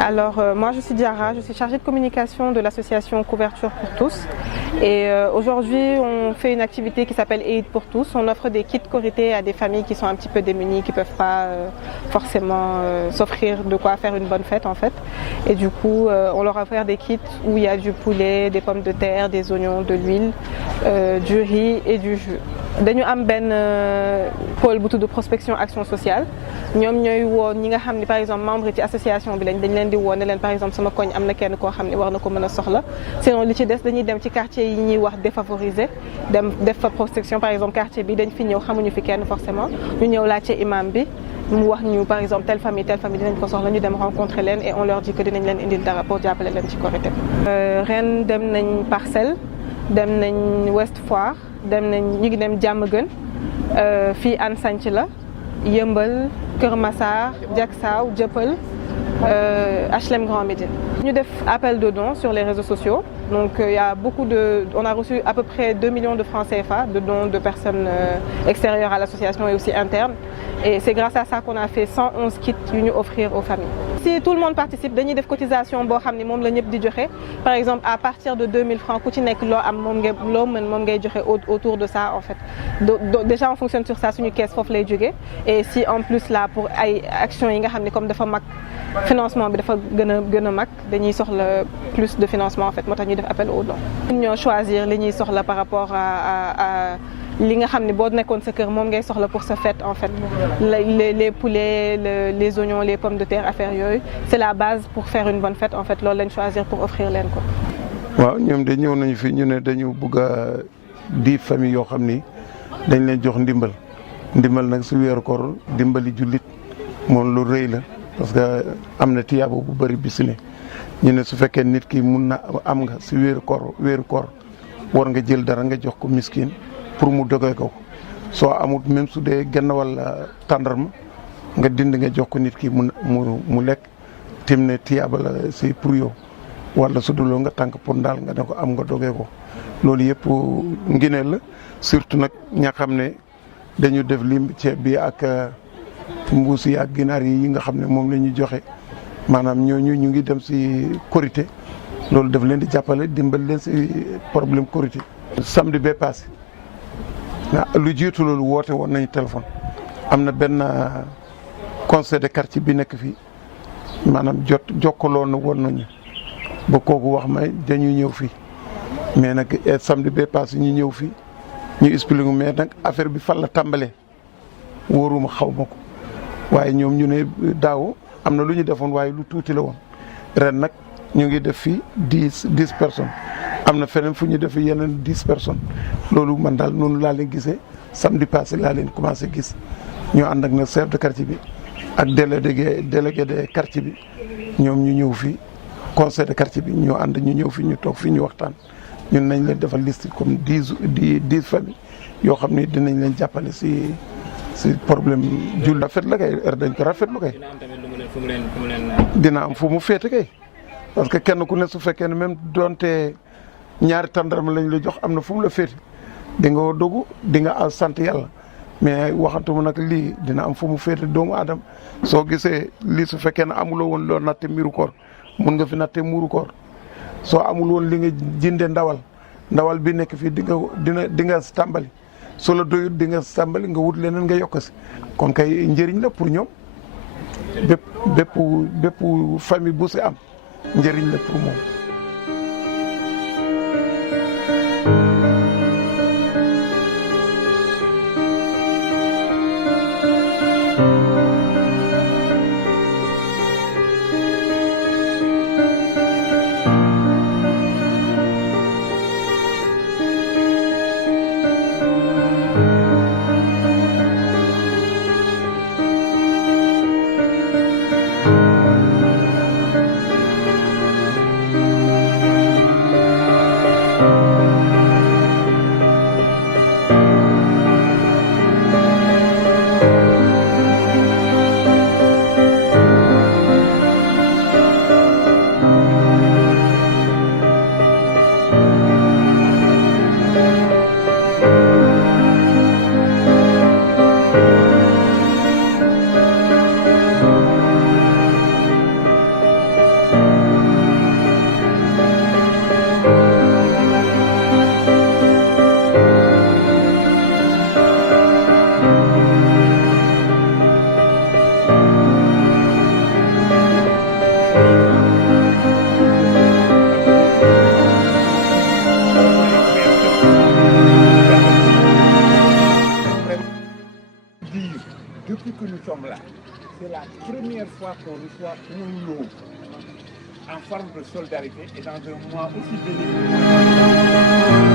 Alors moi je suis Diara, je suis chargée de communication de l'association Couverture pour tous et aujourd'hui on fait une activité qui s'appelle Aid pour tous. On offre des kits Korité à des familles qui sont un petit peu démunies, qui ne peuvent pas forcément s'offrir de quoi faire une bonne fête en fait. Et du coup on leur offre des kits où il y a du poulet, des pommes de terre, des oignons, de l'huile, du riz et du jus. Dañu am benn pôle bu tudd prospection action sociale ñoom ñooy woo ñi nga xam ne par exemple membre ci association bi dañ leen di woo ne leen par exemple sama koñ am na kenn koo xam ne war na ko mën a soxla sinon li ci des dañuy dem ci quartier yi ñuy wax défavorisé dem def fa prospection par exemple quartier bi dañ fi ñëw xamuñu fi kenn forcément ñu ñëw laajte imam bi mu wax ñu par exemple telle famille dinañ ko soxla ñu dem rencontrer leen et on leur dit que dinañ leen indil dara pour jàppale leen ci Korité ren dem nañ Parcelles dem nañ Ouest Foire dem nañ ñu ngi dem Diamaguène fii Hann Santhie la Yeumbeul Kër Massar Diacksao Dieuppeul HLM Grand Médine. Ñu def appel de dons sur les réseaux sociaux donc il y a on a reçu à peu près 2 millions de francs CFA de dons de personnes extérieures à l'association et aussi internes et c'est grâce à ça qu'on a fait 111 kits yu ñu offrir aux familles. Si tout le monde participe dañuy def cotisation boo xam ne moom la ñëpp di joxe par exemple à partir de 2000 francs ku ci nekk loo am moom ngay joxe autour de ça en fait déjà on fonctionne sur ça suñu caisse foofu lay jógee et si en plus là pour ay actions yi nga xam ne comme dafa mag financement bi dafa gën a mag dañuy soxla plus de financement en fait moo tax ñuy def appel aux dons. ñoo choisir li ñuy soxla par rapport à li nga xam ne boo nekkoon sa kër moom ngay soxla pour sa fête en fait les poulets les oignons les pommes de terre affaire yooyu c'est la base pour faire une bonne fête en fait loolu lañ choisir pour offrir leen ko. waaw ñoom de ñëw nañu fi ñu ne dañu bëgg a di famille yoo xam ni dañ leen jox ndimbal nag si weeru koor dimbali jullit moom lu rëy la parce que am na tiyaabo bu bëri bis ne ñu ne su fekkee nit ki mun na am nga si weeru koor war nga jël dara nga jox ko miskin pour mu dogee ko soo amut même su dee genn wala tàndarma nga dind nga jox ko nit ki mu lekk tim ne tiyaaba la si pour yow wala su duloo nga tànk pour ndaal nga ne ko am nga dogee ko loolu yëpp ngineel la surtout nag ña xam ne dañu def lim ceeb bi ak mbuus yi ak ginaar yi nga xam ne moom la ñuy joxe maanaam ñooñu ñu ngi dem si Korité loolu daf leen di jàppale dimbal leen si problème Korité samedi bee passé lu jiitu loolu woote woon nañu téléphone am na benn conseil de quartier bi nekk fii maanaam jokkaloo na woon nañu ba kooku wax ma dañuy ñëw fii mais nag samedi bee passé ñu ñëw fii ñu expliqué mais nag affaire bi fan la tàmbalee wóoruma xaw ma ko waaye ñoom ñu ne daaw am na lu ñu defoon waaye lu tuuti la woon ren nag ñu ngi def fii 10 personnes am na feneen fu ñu def yeneen 10 personnes loolu man daal noonu laa leen gisee samedi passé laa leen commencé gis ñu ànd ak na chef de quartier bi ak délégué de quartier bi ñoom ñu ñëw fii conseil de quartier bi ñu ànd ñu ñëw fii ñu toog fii ñu waxtaan ñun nañ leen defal liste comme 10 familles yoo xam ne dinañ leen jàppale si problème jul rafet la kay dañ ko rafetlu kay. dina am fu mu féete kay parce que kenn ku ne su fekkee ne même donte ñaari tàndarma lañ la jox am na fu mu la féete di nga dogu di nga sant yàlla mais waxantuma nag lii dina am fu mu féete doomu aadama soo gisee lii su fekkee ne amuloo woon loo natte mbiru koor mun nga fi natte muuru koor soo amul woon li nga jënde ndawal bi nekk fii di nga tàmbali soo la doyut di nga tàmbali nga wut leneen nga yokk si kon kay njëriñ la pour ñoom bépp famille bu si am njëriñ la pour moom. depuis que nous sommes là, c'est la première fois qu'on reçoit un lot en forme de solidarité et dans un mois aussi bénéfique.